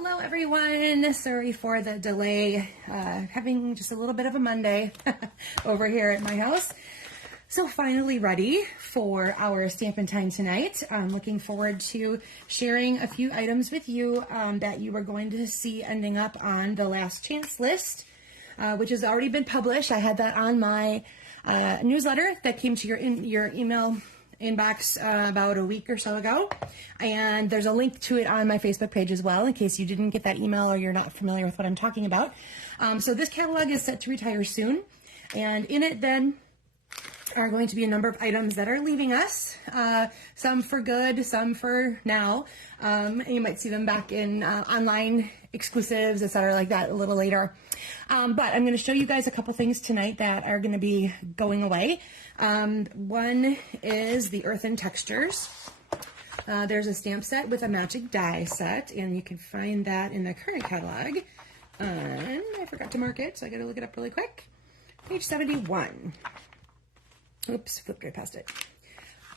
Hello everyone, sorry for the delay, having just a little bit of a Monday over here at my house. So finally ready for our Stampin' Time tonight. I'm looking forward to sharing a few items with you that you are going to see ending up on the last chance list, which has already been published. I had that on my newsletter that came to your email inbox about a week or so ago, and there's a link to it on my Facebook page as well in case you didn't get that email or you're not familiar with what I'm talking about. So this catalog is set to retire soon, and in it then are going to be a number of items that are leaving us, some for good, some for now. You might see them back in online exclusives, etc., like that a little later. But I'm going to show you guys a couple things tonight that are going to be going away. One is the Earthen Textures. There's a stamp set with a magic die set, and you can find that in the current catalog. I forgot to mark it, so I got to look it up really quick. Page 71. Oops, flipped right past it.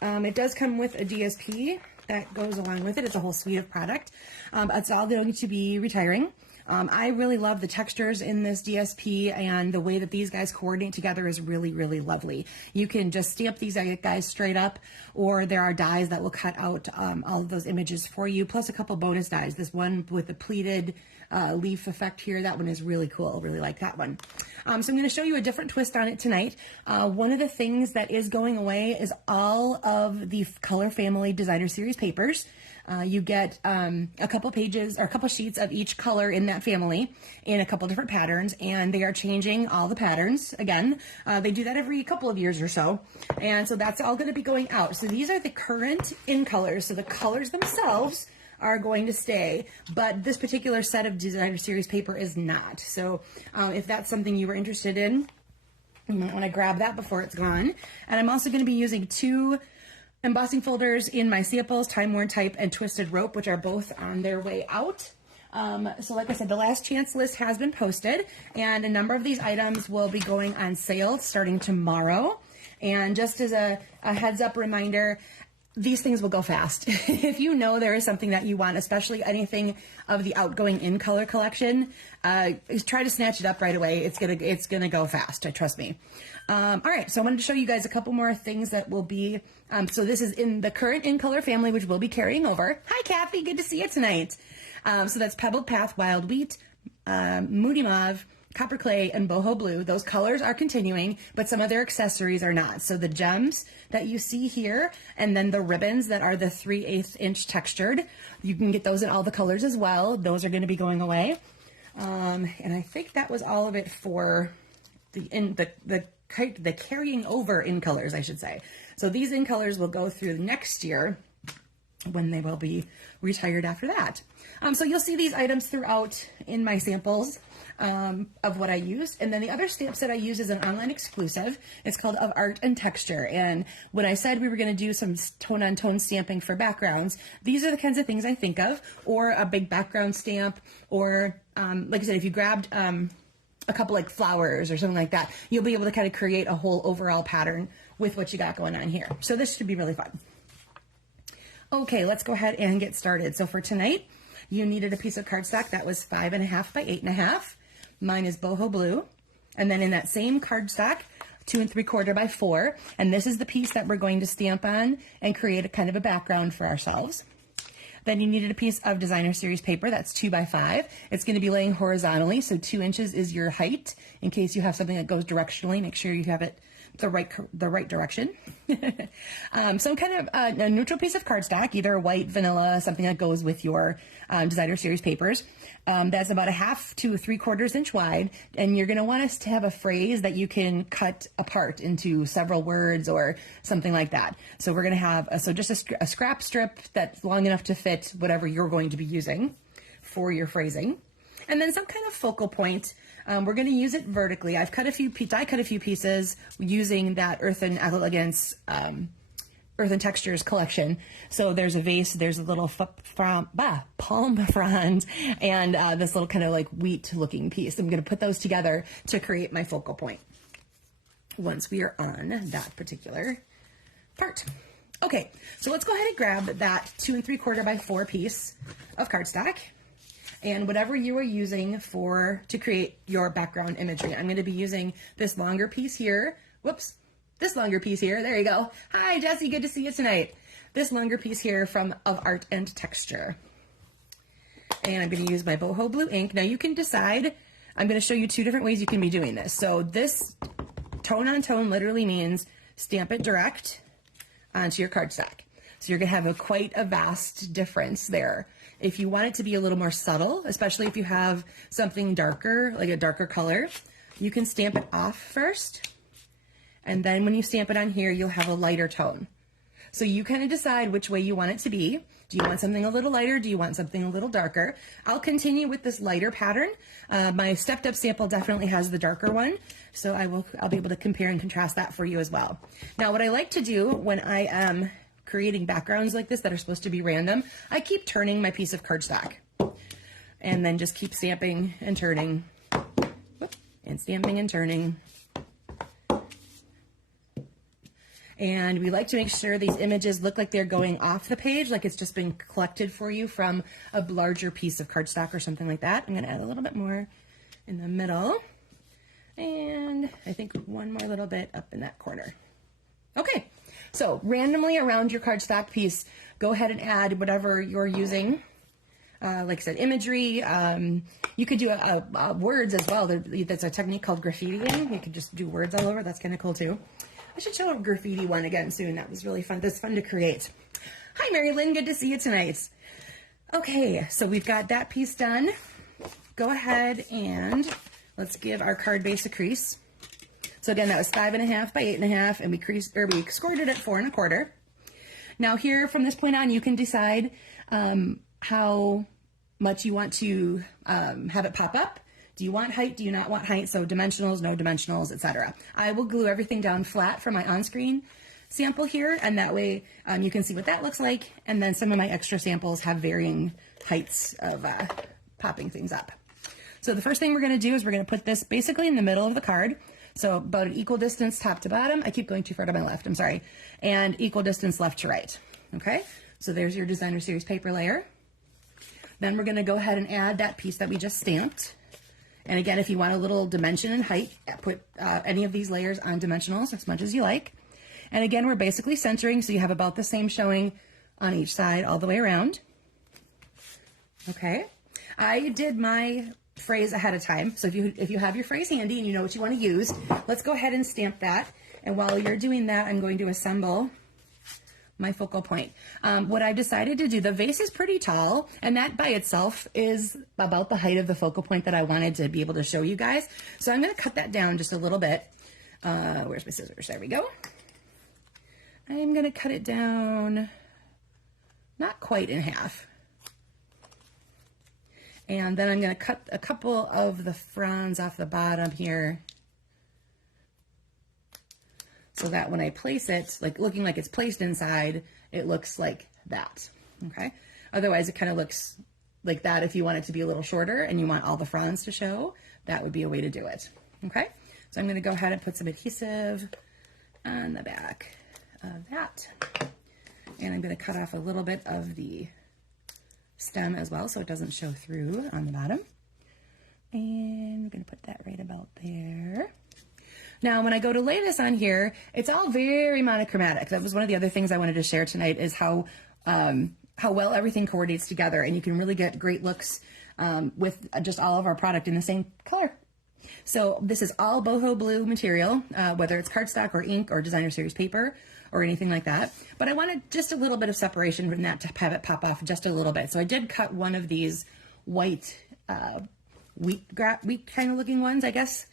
It does come with a DSP that goes along with it. It's a whole suite of product. It's all going to be retiring. I really love the textures in this DSP, and the way that these guys coordinate together is really, really lovely. You can just stamp these guys straight up, or there are dies that will cut out all of those images for you, plus a couple bonus dies. This one with the pleated leaf effect here, that one is really cool. Really like that one. So I'm going to show you a different twist on it tonight. One of the things that is going away is all of the Color Family Designer Series papers. You get a couple pages or a couple sheets of each color in that family in a couple different patterns, and they are changing all the patterns again. They do that every couple of years or so, and so that's all going to be going out. So these are the current in colors, so the colors themselves are going to stay, but this particular set of Designer Series paper is not. So if that's something you were interested in, you might want to grab that before it's gone. And I'm also going to be using two embossing folders in my samples, Time Worn Type and Twisted Rope, which are both on their way out. So like I said, the last chance list has been posted, and a number of these items will be going on sale starting tomorrow. And just as a heads up reminder, these things will go fast. If you know there is something that you want, especially anything of the outgoing in color collection, try to snatch it up right away. It's gonna go fast, trust me. All right, so I wanted to show you guys a couple more things that will be, so this is in the current in color family, which we'll be carrying over. Hi Kathy, good to see you tonight. So that's Pebbled Path, Wild Wheat, Moody Mauve, Copper Clay, and Boho Blue. Those colors are continuing, but some of their accessories are not. So the gems that you see here, and then the ribbons that are the 3/8 inch textured, you can get those in all the colors as well. Those are going to be going away. And I think that was all of it for the carrying over in colors, I should say. So these in colors will go through next year, when they will be retired after that. So you'll see these items throughout in my samples of what I used. And then the other stamp set I use is an online exclusive. It's called Of Art and Texture. And when I said we were going to do some tone-on-tone stamping for backgrounds, these are the kinds of things I think of, or a big background stamp, or like I said, if you grabbed a couple like flowers or something like that, you'll be able to kind of create a whole overall pattern with what you got going on here. So this should be really fun. Okay, let's go ahead and get started. So for tonight, you needed a piece of cardstock that was 5.5 by 8.5. Mine is Boho Blue. And then in that same cardstock, 2 3/4 by 4. And this is the piece that we're going to stamp on and create a kind of a background for ourselves. Then you needed a piece of Designer Series paper that's 2 by 5. It's going to be laying horizontally, so 2 inches is your height. In case you have something that goes directionally, make sure you have it the right direction. Some kind of a neutral piece of cardstock, either white, vanilla, something that goes with your Designer Series papers. That's about 1/2 to 3/4 inch wide, and you're going to want us to have a phrase that you can cut apart into several words or something like that. So we're going to have just a scrap strip that's long enough to fit whatever you're going to be using for your phrasing, and then some kind of focal point. We're going to use it vertically. I've cut a few, die cut a few pieces using that Earthen Elegance Earthen Textures collection. So there's a vase, there's a little palm frond, and this little kind of like wheat looking piece. I'm going to put those together to create my focal point once we are on that particular part. Okay, so let's go ahead and grab that 2 3/4 by 4 piece of cardstock. and whatever you are using to create your background imagery. I'm going to be using this longer piece here. Whoops, this longer piece here. There you go. Hi, Jessie. Good to see you tonight. This longer piece here of Art and Texture. And I'm going to use my boho blue ink. Now you can decide. I'm going to show you two different ways you can be doing this. So this tone on tone literally means stamp it direct onto your cardstock. So you're going to have quite a vast difference there. If you want it to be a little more subtle, especially if you have something darker, like a darker color, you can stamp it off first. And then when you stamp it on here, you'll have a lighter tone. So you kind of decide which way you want it to be. Do you want something a little lighter? Do you want something a little darker? I'll continue with this lighter pattern. My stepped up sample definitely has the darker one. So I'll be able to compare and contrast that for you as well. Now, what I like to do when I am creating backgrounds like this that are supposed to be random, I keep turning my piece of cardstock and then just keep stamping and turning and stamping and turning. And we like to make sure these images look like they're going off the page, like it's just been collected for you from a larger piece of cardstock or something like that. I'm going to add a little bit more in the middle. And I think one more little bit up in that corner. Okay, so randomly around your cardstock piece, go ahead and add whatever you're using. Like I said, imagery. You could do words as well. That's a technique called graffitiing. You could just do words all over. That's kind of cool too. I should show a graffiti one again soon. That was really fun. That's fun to create. Hi, Mary Lynn. Good to see you tonight. Okay, so we've got that piece done. Go ahead and let's give our card base a crease. So again, that was 5.5 by 8.5, and we scored it at 4 1/4. Now here, from this point on, you can decide how much you want to have it pop up. Do you want height? Do you not want height? So dimensionals, no dimensionals, etc. I will glue everything down flat for my on-screen sample here, and that way you can see what that looks like. And then some of my extra samples have varying heights of popping things up. So the first thing we're going to do is we're going to put this basically in the middle of the card. So about an equal distance top to bottom. I keep going too far to my left, I'm sorry. And equal distance left to right. Okay, so there's your Designer Series paper layer. Then we're going to go ahead and add that piece that we just stamped. And again, if you want a little dimension and height, put any of these layers on dimensionals as much as you like. And again, we're basically centering, so you have about the same showing on each side all the way around. Okay, I did my phrase ahead of time. So if you have your phrase handy and you know what you want to use, let's go ahead and stamp that. And while you're doing that, I'm going to assemble my focal point. What I've decided to do, the vase is pretty tall, and that by itself is about the height of the focal point that I wanted to be able to show you guys. So I'm going to cut that down just a little bit. Where's my scissors? There we go. I'm going to cut it down not quite in half. And then I'm going to cut a couple of the fronds off the bottom here, so that when I place it, like looking like it's placed inside, it looks like that, okay? Otherwise, it kind of looks like that if you want it to be a little shorter and you want all the fronds to show, that would be a way to do it, okay? So I'm gonna go ahead and put some adhesive on the back of that. And I'm gonna cut off a little bit of the stem as well so it doesn't show through on the bottom. And I'm gonna put that right about there. Now, when I go to lay this on here, it's all very monochromatic. That was one of the other things I wanted to share tonight, is how well everything coordinates together, and you can really get great looks with just all of our product in the same color. So this is all boho blue material, whether it's cardstock or ink or Designer Series paper or anything like that. But I wanted just a little bit of separation from that to have it pop off just a little bit. So I did cut one of these white wheat kind of looking ones, I guess.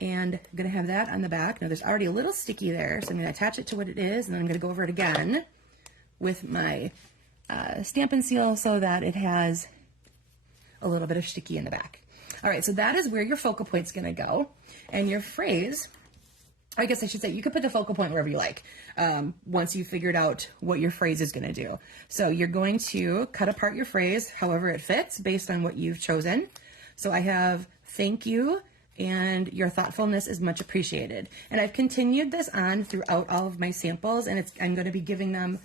And I'm going to have that on the back. Now there's already a little sticky there, so I'm going to attach it to what it is, and then I'm going to go over it again with my Stampin' Seal so that it has a little bit of sticky in the back. All right, so that is where your focal point's going to go. And your phrase, I guess I should say, you could put the focal point wherever you like once you've figured out what your phrase is going to do. So you're going to cut apart your phrase however it fits based on what you've chosen. So I have thank you, and your thoughtfulness is much appreciated. And I've continued this on throughout all of my samples, and I'm going to be giving them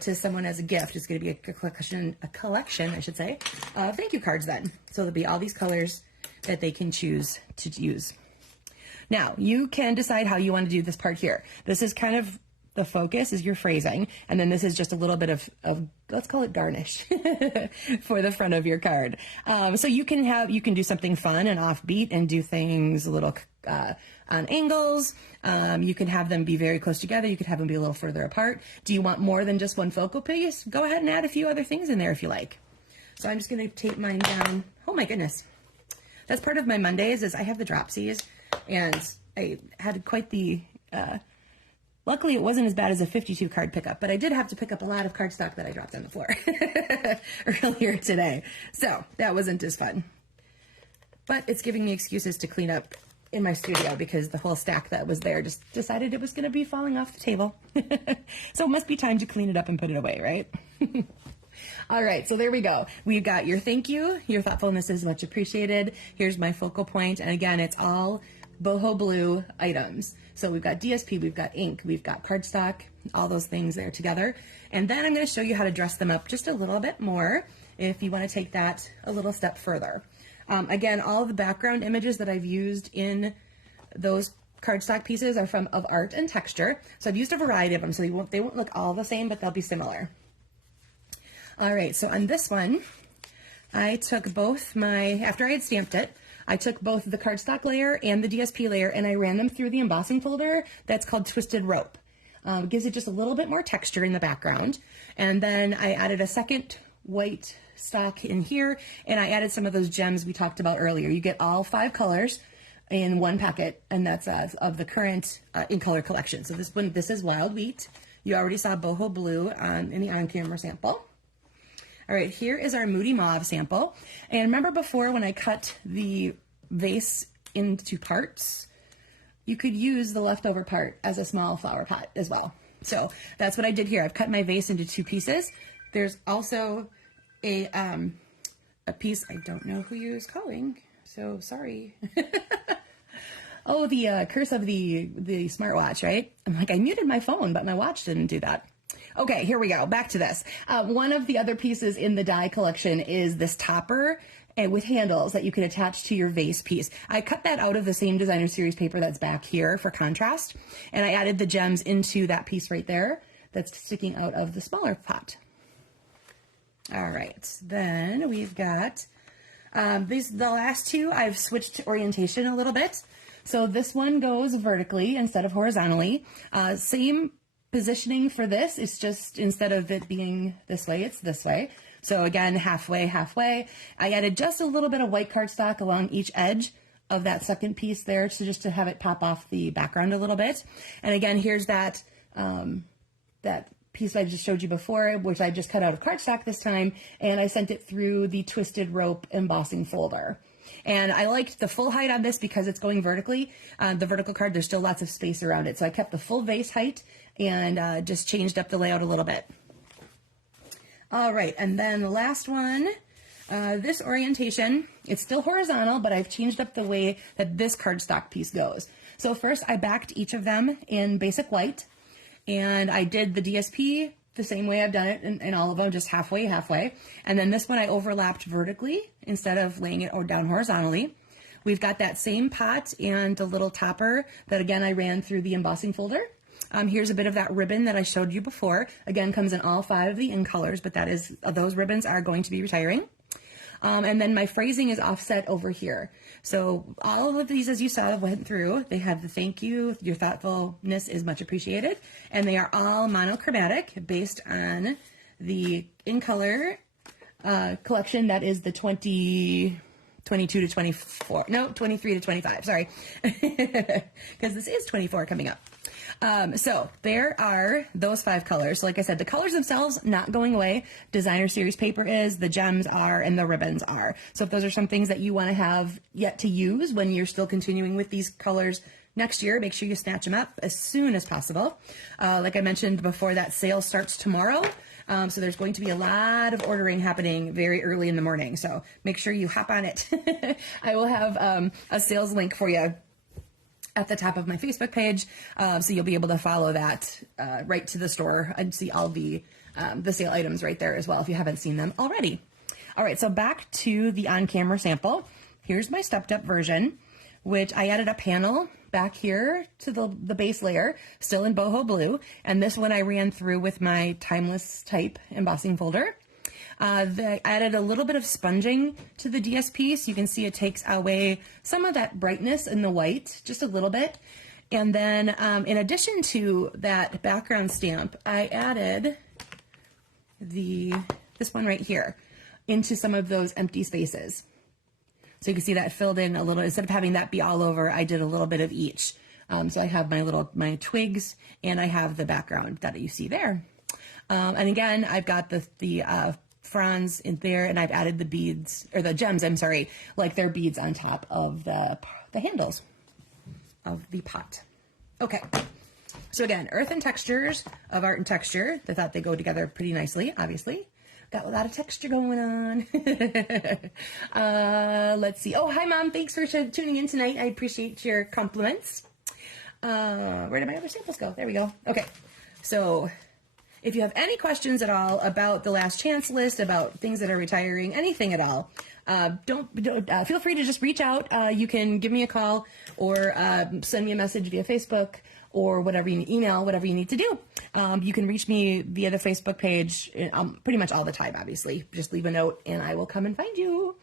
to someone as a gift. It's going to be a collection, I should say, of thank you cards then. So there'll be all these colors that they can choose to use. Now, you can decide how you want to do this part here. This is kind of the focus is your phrasing, and then this is just a little bit of let's call it garnish for the front of your card. So you can do something fun and offbeat and do things a little on angles. You can have them be very close together. You could have them be a little further apart. Do you want more than just one focal piece? Go ahead and add a few other things in there if you like. So I'm just going to tape mine down. Oh my goodness. That's part of my Mondays is I have the dropsies, and I had quite the, luckily it wasn't as bad as a 52 card pickup, but I did have to pick up a lot of cardstock that I dropped on the floor earlier today. So that wasn't as fun, but it's giving me excuses to clean up in my studio because the whole stack that was there just decided it was going to be falling off the table. So it must be time to clean it up and put it away, right? All right, so there we go. We've got your thank you. Your thoughtfulness is much appreciated. Here's my focal point. And again, it's all boho blue items. So we've got DSP, we've got ink, we've got cardstock, all those things there together. And then I'm going to show you how to dress them up just a little bit more if you want to take that a little step further. Again, all of the background images that I've used in those cardstock pieces are of art and texture. So I've used a variety of them, so they won't look all the same, but they'll be similar. All right, so on this one, I took both after I had stamped it, I took both the cardstock layer and the DSP layer and I ran them through the embossing folder that's called Twisted Rope. It gives it just a little bit more texture in the background. And then I added a second white stock in here, and I added some of those gems we talked about earlier. You get all 5 colors in one packet, and that's of the current in color collection. So this is Wild Wheat. You already saw boho blue in the on-camera sample. All right, here is our Moody Mauve sample. And remember before when I cut the vase into parts, you could use the leftover part as a small flower pot as well. So that's what I did here. I've cut my vase into 2 pieces. There's also a piece, I don't know who you is calling, so sorry. Oh, the curse of the smartwatch, right? I'm like, I muted my phone, but my watch didn't do that. Okay, here we go. Back to this. One of the other pieces in the die collection is this topper with handles that you can attach to your vase piece. I cut that out of the same designer series paper that's back here for contrast, and I added the gems into that piece right there that's sticking out of the smaller pot. All right, then we've got the last 2. I've switched orientation a little bit. So this one goes vertically instead of horizontally. Same positioning for this. It's just instead of it being this way, it's this way. So again, halfway, halfway. I added just a little bit of white cardstock along each edge of that second piece there, so just to have it pop off the background a little bit. And again, here's that that piece I just showed you before, which I just cut out of cardstock this time, and I sent it through the Twisted Rope embossing folder. And I liked the full height on this because it's going vertically. The vertical card, there's still lots of space around it. So I kept the full vase height and just changed up the layout a little bit. All right, and then the last one, this orientation, it's still horizontal, but I've changed up the way that this cardstock piece goes. So first I backed each of them in basic white, and I did the DSP the same way I've done it in all of them, just halfway, halfway. And then this one I overlapped vertically instead of laying it down horizontally. We've got that same pot and the little topper that again I ran through the embossing folder. Here's a bit of that ribbon that I showed you before. Again, comes in all 5 of the in colors, but those ribbons are going to be retiring. And then my phrasing is offset over here. So all of these, as you saw, went through. They have the thank you, your thoughtfulness is much appreciated, and they are all monochromatic based on the in color collection that is the 22 to 24, no, 23 to 25, sorry, because this is 24 coming up. So there are those 5 colors. So like I said, the colors themselves not going away. Designer series paper is, the gems are, and the ribbons are. So if those are some things that you want to have yet to use when you're still continuing with these colors next year, make sure you snatch them up as soon as possible. Like I mentioned before, that sale starts tomorrow. So there's going to be a lot of ordering happening very early in the morning. So make sure you hop on it. I will have a sales link for you at the top of my Facebook page, so you'll be able to follow that right to the store and see all the the sale items right there as well if you haven't seen them already. All right, so back to the on-camera sample. Here's my stepped up version, which I added a panel back here to the base layer, still in boho blue. And this one I ran through with my timeless type embossing folder. I added a little bit of sponging to the DSP, so you can see it takes away some of that brightness in the white, just a little bit. And then in addition to that background stamp, I added this one right here into some of those empty spaces. So you can see that filled in a little, instead of having that be all over, I did a little bit of each. So I have my twigs, and I have the background that you see there. And again, I've got the fronds in there, and I've added the beads, or the gems, I'm sorry, like they're beads on top of the handles of the pot. Okay. So again, earth and textures of art and texture. I thought they go together pretty nicely, obviously. Got a lot of texture going on. Let's see. Oh, hi, Mom. Thanks for tuning in tonight. I appreciate your compliments. Where did my other samples go? There we go. Okay. So if you have any questions at all about the last chance list, about things that are retiring, anything at all, feel free to just reach out. You can give me a call or send me a message via Facebook, or whatever you email, whatever you need to do. You can reach me via the Facebook page pretty much all the time, obviously. Just leave a note and I will come and find you.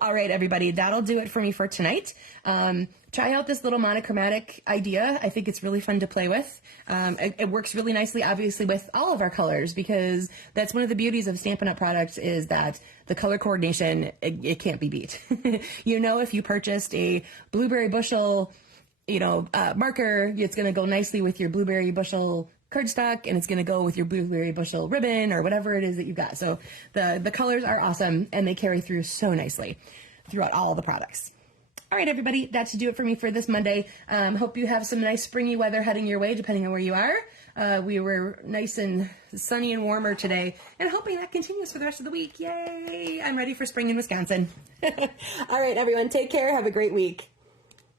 All right, everybody, that'll do it for me for tonight. Try out this little monochromatic idea. I think it's really fun to play with. It works really nicely, obviously, with all of our colors, because that's one of the beauties of Stampin' Up! Products, is that the color coordination, it can't be beat. You know, if you purchased a blueberry bushel marker, it's going to go nicely with your blueberry bushel cardstock, and it's going to go with your blueberry bushel ribbon or whatever it is that you've got. So the colors are awesome, and they carry through so nicely throughout all the products. All right, everybody, that should do it for me for this Monday. Hope you have some nice springy weather heading your way, depending on where you are. We were nice and sunny and warmer today, and hoping that continues for the rest of the week. Yay! I'm ready for spring in Wisconsin. All right, everyone, take care. Have a great week.